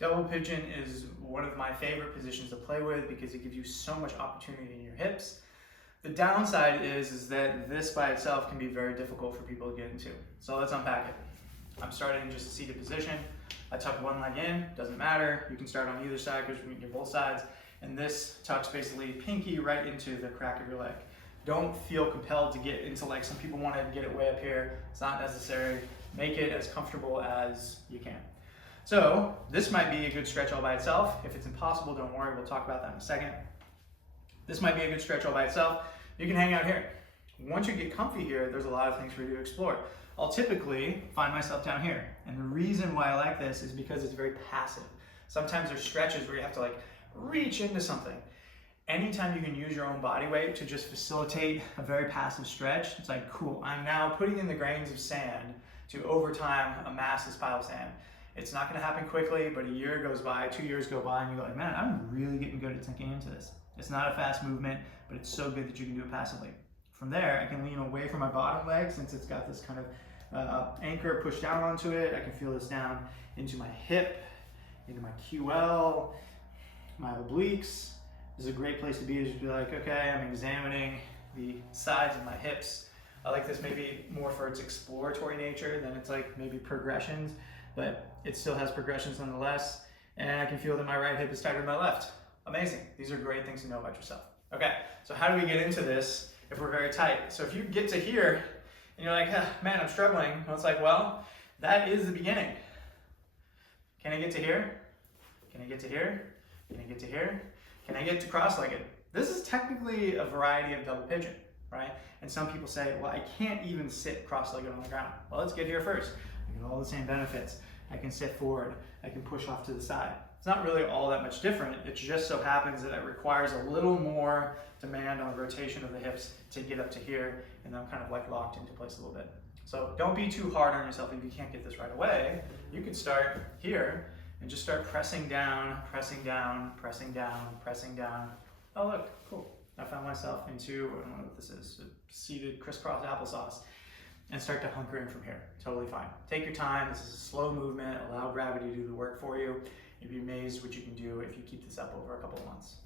Double pigeon is one of my favorite positions to play with because it gives you so much opportunity in your hips. The downside is that this by itself can be very difficult for people to get into. So let's unpack it. I'm starting in just a seated position. I tuck one leg in, doesn't matter. You can start on either side because you can do both sides. And this tucks basically pinky right into the crack of your leg. Don't feel compelled to get into, like some people want to get it way up here. It's not necessary. Make it as comfortable as you can. So this might be a good stretch all by itself. If it's impossible, don't worry, we'll talk about that in a second. This might be a good stretch all by itself. You can hang out here. Once you get comfy here, there's a lot of things for you to explore. I'll typically find myself down here. And the reason why I like this is because it's very passive. Sometimes there's stretches where you have to like reach into something. Anytime you can use your own body weight to just facilitate a very passive stretch, it's like, cool, I'm now putting in the grains of sand to over time amass this pile of sand. It's not gonna happen quickly, but a year goes by, 2 years go by, and you go like, man, I'm really getting good at sinking into this. It's not a fast movement, but it's so good that you can do it passively. From there, I can lean away from my bottom leg since it's got this kind of anchor pushed down onto it. I can feel this down into my hip, into my QL, my obliques. This is a great place to be, just be like, okay, I'm examining the sides of my hips. I like this maybe more for its exploratory nature than it's like maybe progressions, but it still has progressions nonetheless. And I can feel that my right hip is tighter than my left. Amazing. These are great things to know about yourself. Okay, so how do we get into this if we're very tight? So if you get to here and you're like, man, I'm struggling. Well, it's like, well, that is the beginning. Can I get to here? Can I get to here? Can I get to here? Can I get to cross-legged? This is technically a variety of double pigeon, right? And some people say, well, I can't even sit cross-legged on the ground. Well, let's get here first. I get all the same benefits. I can sit forward. I can push off to the side. It's not really all that much different. It just so happens that it requires a little more demand on rotation of the hips to get up to here, and I'm kind of like locked into place a little bit. So don't be too hard on yourself if you can't get this right away. You can start here and just start pressing down, pressing down, pressing down, pressing down. Oh look, cool. I found myself into, I don't know what this is, a seated crisscross applesauce, and start to hunker in from here. Totally fine. Take your time. This is a slow movement. Allow gravity to do the work for you. You'd be amazed what you can do if you keep this up over a couple of months.